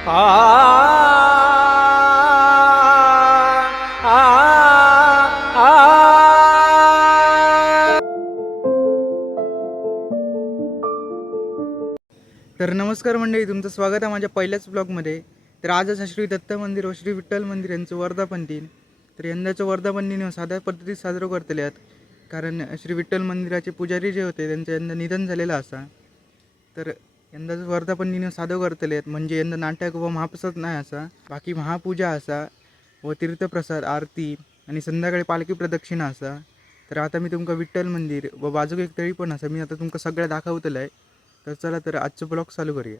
तर नमस्कार मंडळी, तुमचं स्वागत आहे माझ्या पहिल्याच ब्लॉगमध्ये. तर आजच श्री दत्त मंदिर व श्री विठ्ठल मंदिर यांचं वर्धापन दिन. तर यंदाचं वर्धापन दिन साध्या पद्धतीत साजरं करतले आहेत, कारण श्री विठ्ठल मंदिराचे पुजारी जे होते त्यांचं यंदा निधन झालेलं असा. तर यंदाचं वर्धापन दिन साधं करतले आहेत, म्हणजे यंदा नाटक व महाप्रसाद नाही असा, बाकी महापूजा असा व तीर्थप्रसाद आरती आणि संध्याकाळी पालखी प्रदक्षिणा असा. तर आता मी तुमका विठ्ठल मंदिर व बाजूक एक तळी पण असा मी आता तुमका सगळं दाखवतलं आहे. तर चला तर आजचं ब्लॉग चालू करूया.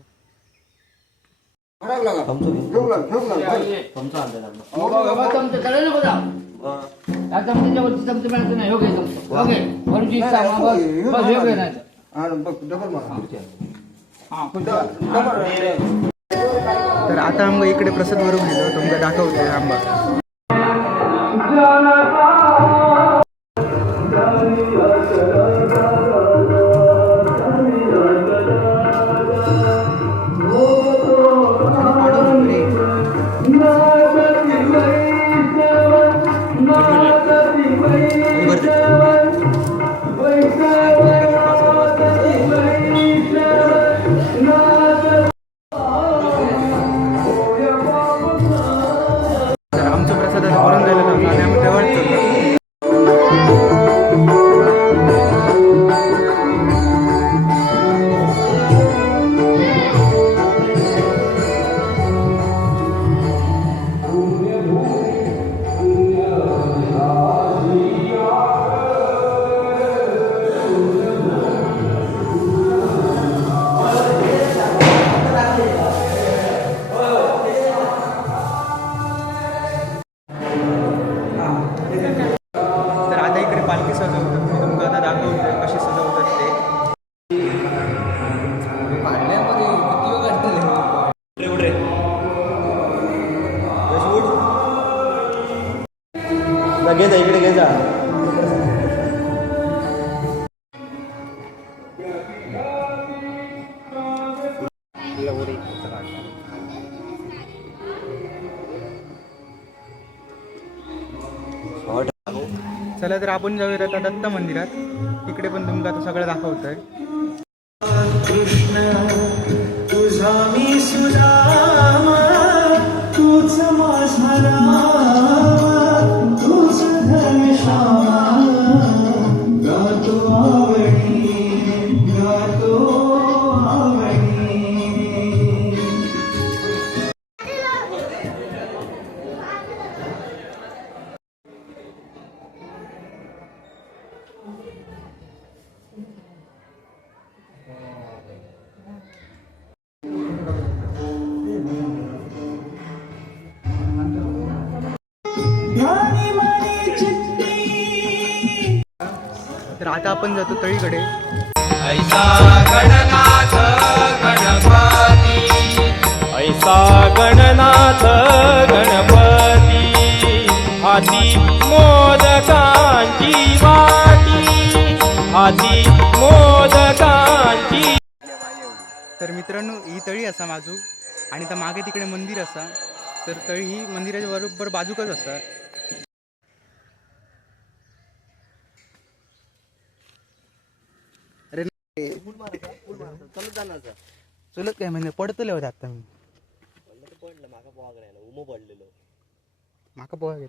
तर आता आमगा इकडे प्रसाद भरून गेलो, तुमका दाखवतोय आंबा. पालखी सजवतात, मी तुमका आता दाखवतोय कशी सजवतात ते. इकडे घे जा. चला तर आपण जाऊया आता दत्त मंदिरात. तिकडे पण तुमका आता सगळं दाखवतोय. कृष्ण तुझा मी सुदामा, तूच माझा राम, तूच धर्मशाला, गातो आवडी, गातो आवडी. तर आता आपण जातो तळीकडे. ऐसा गणनाथ गणपती, ऐसा गणनाथ गणपती, हाती मोदकांची वाटी, हाती मोदकांची. तर मित्रांनो, ही तळी असा माझू आणि त्या मागे तिकडे मंदिर असा. तर तळी ही मंदिराच्या बरोबर बाजूकच असा. अरे चलत काय म्हणजे पडतले होते आता मी माका पोहा घेत.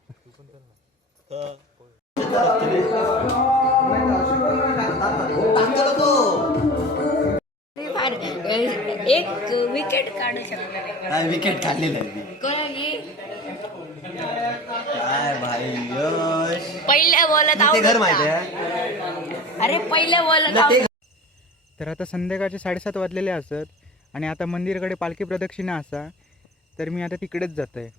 एक विकेट काढू शकतो. विकेट काढली नाही काय भाई यश. पहिल्या बॉलात घर माहिती आहे. अरे पहिल्या बॉलात. तर आता संध्याकाळचे 7:30 वाजलेले असत आणि आता मंदिराकडे पालखी प्रदक्षिणा असा. तर मी आता तिकडेच जात आहे.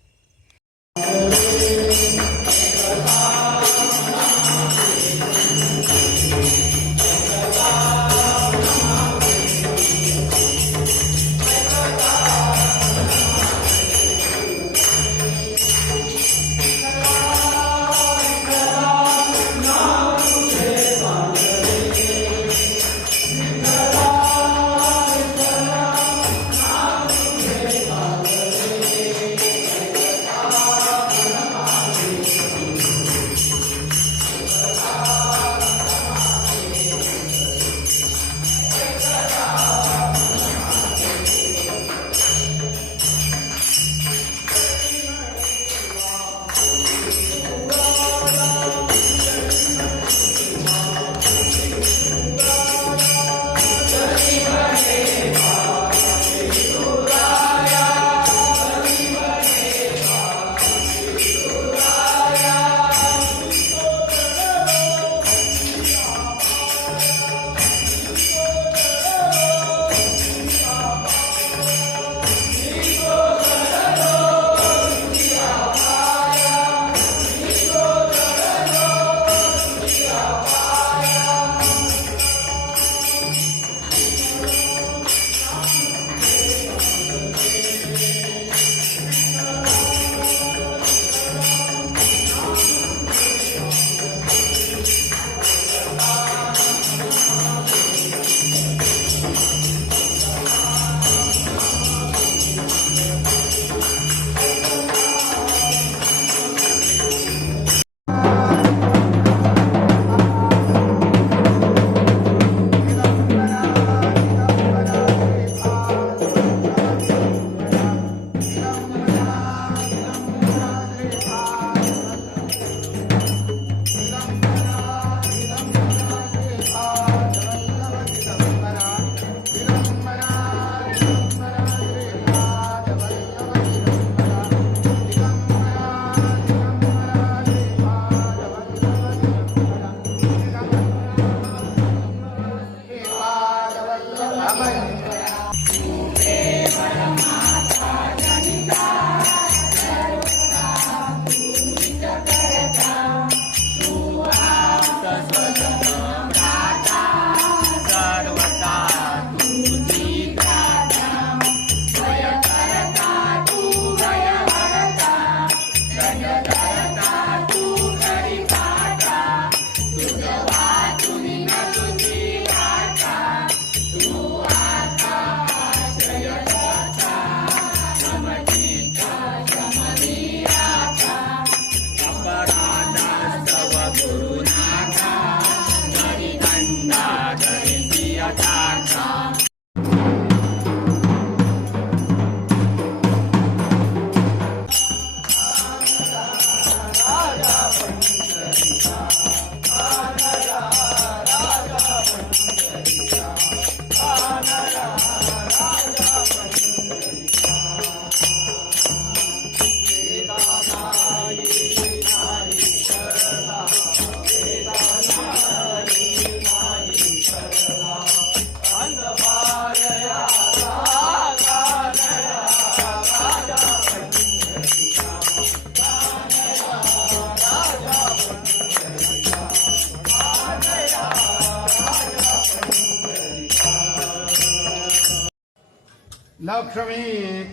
लक्ष्मी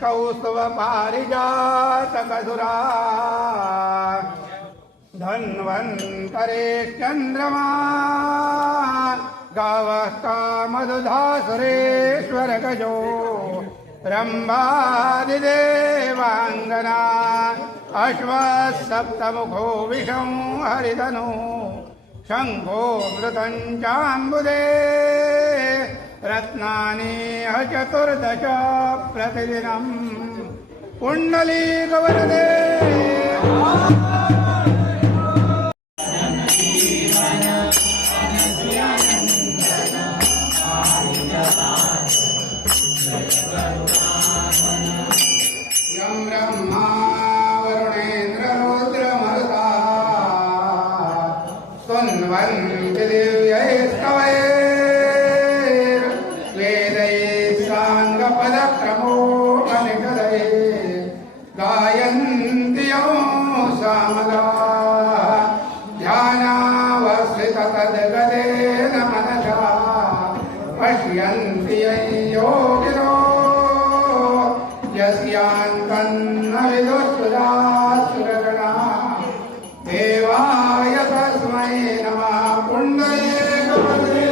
कौस्तुभ पारिजात कधुरा धन्वन्तरे चन्द्रमा गावस्ता मधुधा सुरेश्वर गजो रम्भादिदेवाङ्गना अश्वसप्तमुखो विषं हरिधनु शङ्खो मृतं चाम्बुदे रत्नानि चतुर्दश प्रतिदिनं पुण्डलीकवरदे यं ब्रह्मा वरुणेन्द्ररुद्रमरुता स्तुन्वन्ति दिव्यैस्तवैर्वेदैः साङ्गपदक्रमोपनिषदैः गायन्ति यं सामगा ध्यानावस्थिततद्गतेन मनसा पश्यन्ति यं योगिनो यस्यान्तन्न विदुःसुरासुरगणा देवाय तस्मै नमः पुण्डरीकवरदे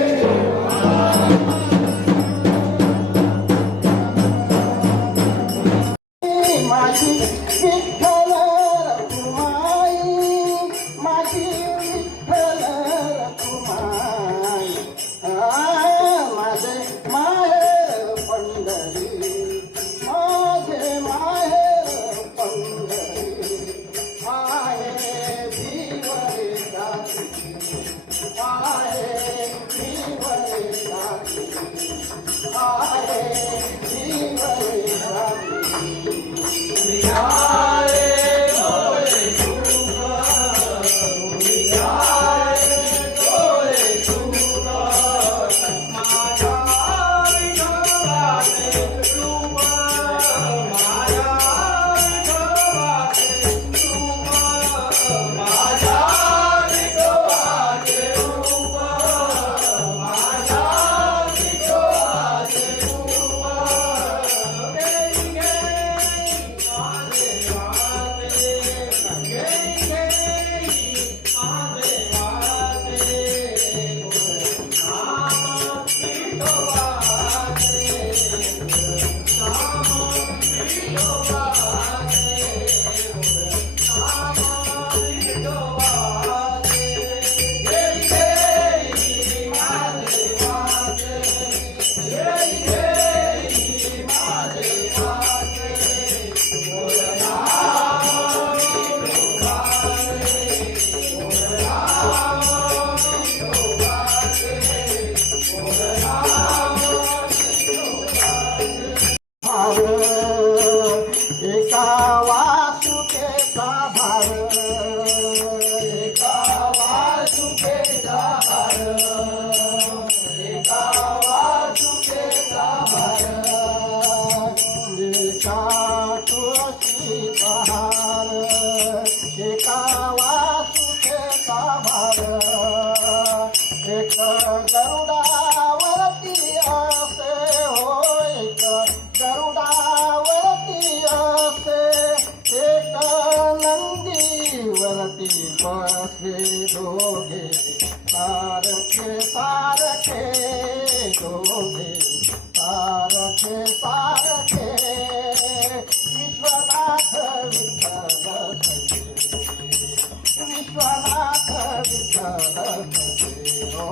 भार एका वासुकेचा भार एका वासुकेचा भार एका वासुकेचा भार एका तुळशीचा हार एका वासुकेचा भार एक गरुडावरती असे हो एक गरुडावरती असे एक नंदीवरती बसे दोघे सारखे सारखे दोघे सारखे सारखे विश्वनाथ विठ्ठल सखे विश्वनाथ विठ्ठल सखे ओ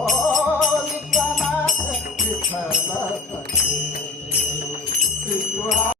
विश्वनाथ विठ्ठल सखे विश्वनाथ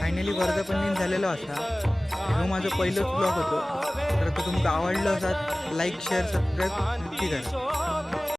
फायनली वर्धापन झालेलो असा. हा माझं पहिलंच ब्लॉग होतो. तर तो तुमका आवडलं असात लाईक शेअर सबस्क्राईब नक्की करा.